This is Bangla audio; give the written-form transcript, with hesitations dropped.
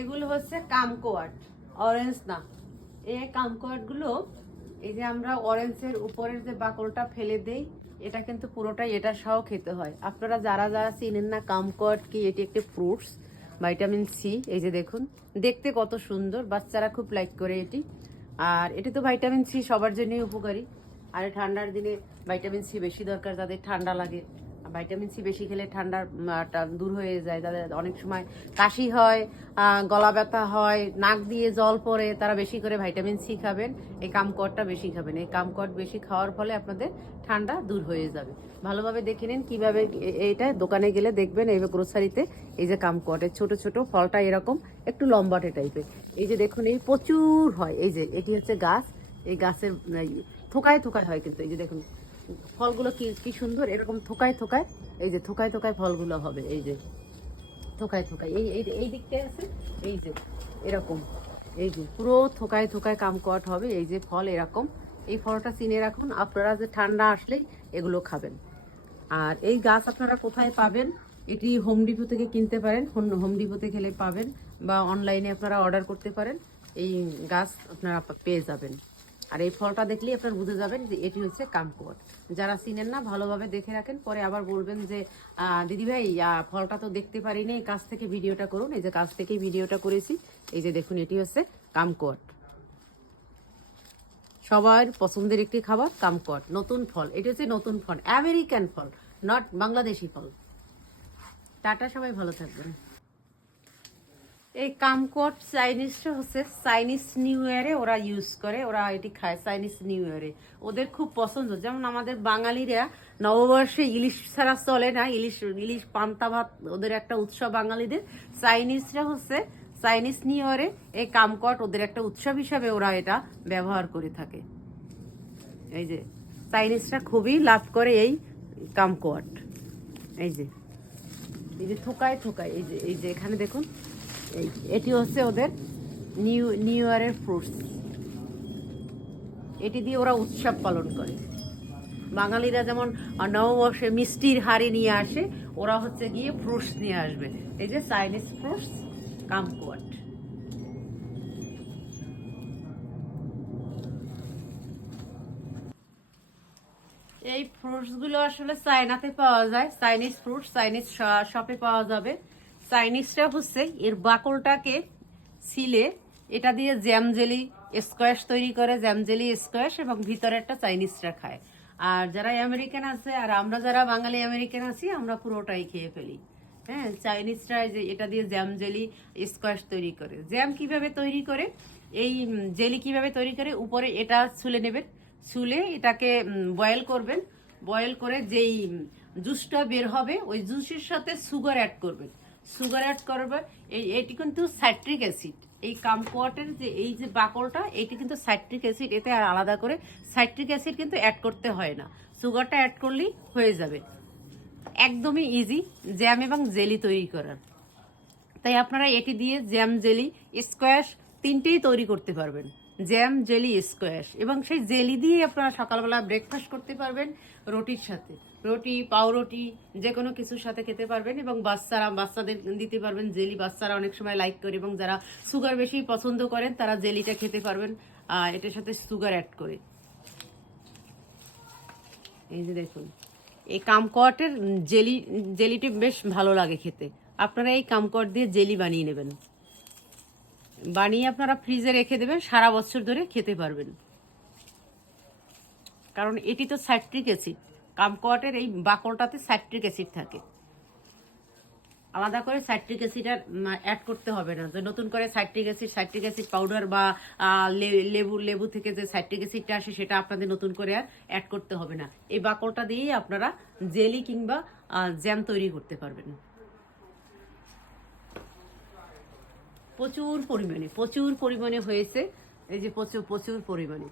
এগুলো হচ্ছে কামকোয়াট, অরেঞ্জ না। এই কামকোয়াটগুলো, এই যে আমরা অরেঞ্জের উপরের যে বাকলটা ফেলে দেই, এটা কিন্তু পুরোটাই এটা সহ খেতে হয়। আপনারা যারা যারা চিনেন না কামকোয়াট কি, এটি একটি ফ্রুটস, ভিটামিন সি। এই যে দেখুন, দেখতে কত সুন্দর, বাচ্চারা খুব লাইক করে এটি। আর এটি তো ভিটামিন সি সবার জন্যই উপকারী। আর ঠান্ডার দিনে ভিটামিন সি বেশি দরকার, যাদের ঠান্ডা লাগে। ভিটামিন সি বেশি খেলে ঠান্ডাটা দূর হয়ে যায়। যাদের অনেক সময় কাশি হয়, গলা ব্যথা হয়, নাক দিয়ে জল পড়ে, তারা বেশি করে ভিটামিন সি খাবেন। এই কামকটটা বেশি খাবেন। এই কামকট বেশি খাওয়ার ফলে আপনাদের ঠান্ডা দূর হয়ে যাবে। ভালোভাবে দেখে নিন কীভাবে। এইটা দোকানে গেলে দেখবেন, এই গ্রোসারিতে এই যে কামকটের ছোট ছোট ফলটা এরকম একটু লম্বাটে টাইপের। এই যে দেখুন, এই প্রচুর হয়। এই যে এটি হচ্ছে গাছ, এই গাছের থোকায় থোকায় হয় কিন্তু। এই যে দেখুন ফলগুলো কি কি সুন্দর, এরকম থোকায় থোকায়, এই যে থোকায় থোকায় ফলগুলো হবে। এই যে থোকায় থোকায় এই এই এই দিকটায় আছে, এই যে এরকম, এই যে পুরো থোকায় থোকায় কামকট হবে। এই যে ফল এরকম, এই ফলটা চিনে রাখুন আপনারা, যে ঠান্ডা আসলেই এগুলো খাবেন। আর এই গাছ আপনারা কোথায় পাবেন? এটি হোম ডিপো থেকে কিনতে পারেন, হোম ডিপোতে গেলে পাবেন, বা অনলাইনে আপনারা অর্ডার করতে পারেন। এই গাছ আপনারা পেয়ে যাবেন। আর এই ফলটা দেখলেই আপনারা বুঝে যাবেন যে এটি হচ্ছে কামকোয়াট। যারা চিনেন না ভালোভাবে দেখে রাখেন, পরে আবার বলবেন যে দিদিভাই ফলটা তো দেখতে পারিনি, কাছ থেকে ভিডিওটা করুন। এই যে কাছ থেকেই ভিডিওটা করেছি। এই যে দেখুন, এটি হচ্ছে কামকোয়াট, সবার পছন্দের একটি খাবার কামকট। নতুন ফল, এটা হচ্ছে নতুন ফল, আমেরিকান ফল, নট বাংলাদেশি ফল। টাটা, সবাই ভালো থাকবেন। এই কামকট চাইনিজটা হচ্ছে চাইনিজ নিউ ইয়ারে ওরা ইউজ করে, ওরা এটি খায় চাইনিজ নিউ ইয়ারে, ওদের খুব পছন্দ। যেমন আমাদের বাঙালিরা নববর্ষে ইলিশ ছাড়া চলে না, ইলিশ ইলিশ পান্তা ভাত ওদের একটা উৎসব বাঙালিদের। চাইনিজরা হচ্ছে চাইনিজ নিউ ইয়ারে এই কামকট ওদের একটা উৎসব হিসাবে ওরা এটা ব্যবহার করে থাকে। এই যে চাইনিজরা খুবই লাভ করে এই কামকোয়াট। এই যে এই যে থোকায় থোকায়, এই যে এখানে দেখুন, এই এটি হচ্ছে ওদের নিউ ইয়ারের ফ্রুটস। এটি দিয়ে ওরা উৎসব পালন করে। বাঙালিরা যেমন নববর্ষে মিষ্টির হাড়ি নিয়ে আসে, ওরা হচ্ছে গিয়ে ফ্রুটস নিয়ে আসবে। এই যে চাইনিজ ফ্রুটস কামকোয়াট। এই ফ্রুটসগুলো আসলে চায়নাতে পাওয়া যায়, চাইনিজ ফ্রুটস চাইনিজ শপে পাওয়া যাবে। চাইনিজটা হচ্ছে এর বাকলটাকে ছিলে এটা দিয়ে জ্যাম জেলি স্কোয়াশ তৈরি করে, জ্যাম জেলি স্কোয়াশ, এবং ভিতরে একটা চাইনিজটা খায়। আর যারা আমেরিকান আছে আর আমরা যারা বাঙালি আমেরিকান আছি, আমরা পুরোটাই খেয়ে ফেলি। হ্যাঁ, চাইনিজরা যে এটা দিয়ে জ্যাম জেলি স্কোয়াশ তৈরি করে। জ্যাম কিভাবে তৈরি করে, এই জেলি কিভাবে তৈরি করে, উপরে এটা ছুলে নেবেন, ছুলে এটাকে বয়েল করবেন। বয়েল করে যেই জুসটা বের হবে, ওই জুসের সাথে সুগার অ্যাড করবেন। সুগার অ্যাড করবে, এটি কিন্তু সাইট্রিক অ্যাসিড। এই কামকোয়াটের যে এই যে বাকলটা, এটি কিন্তু সাইট্রিক অ্যাসিড। এতে আর আলাদা করে সাইট্রিক অ্যাসিড কিন্তু অ্যাড করতে হয় না, সুগারটা অ্যাড করলেই হয়ে যাবে। একদমই ইজি জ্যাম এবং জেলি তৈরি করার। তাই আপনারা এটি দিয়ে জ্যাম জেলি স্কোয়াশ তিনটেই তৈরি করতে পারবেন, জ্যাম জেলি স্কোয়াশ। এবং সেই জেলি দিয়ে আপনারা সকালবেলা ব্রেকফাস্ট করতে পারবেন, রুটির সাথে, রুটি পাউরুটি যে কোনো কিছুর সাথে খেতে পারবেন। এবং বাচ্চাদের দিতে পারবেন জেলি, বাচ্চারা অনেক সময় লাইক করে, এবং যারা সুগার বেশি পছন্দ করেন তারা জেলিটা খেতে পারবেন এটার সাথে সুগার অ্যাড করে। এই যে দেখুন, এই কামকটের জেলিটি বেশ ভালো লাগে খেতে। আপনারা এই কামকট দিয়ে জেলি বানিয়ে নেবেন, বানিয়ে আপনারা ফ্রিজে রেখে দেবেন, সারা বছর ধরে খেতে পারবেন। কারণ এটি তো সাইট্রিক অ্যাসিড, কামকটের এই বাকলটাতে সাইট্রিক অ্যাসিড থাকে। আলাদা করে সাইট্রিক অ্যাসিড আর অ্যাড করতে হবে না, যে নতুন করে সাইট্রিক অ্যাসিড পাউডার বা লেবু থেকে যে সাইট্রিক অ্যাসিডটা আসে, সেটা আপনাদের নতুন করে আর অ্যাড করতে হবে না। এই বাকলটা দিয়েই আপনারা জেলি কিংবা জ্যাম তৈরি করতে পারবেন। প্রচুর পরিমাণে হয়েছে, এই যে প্রচুর পরিমাণে।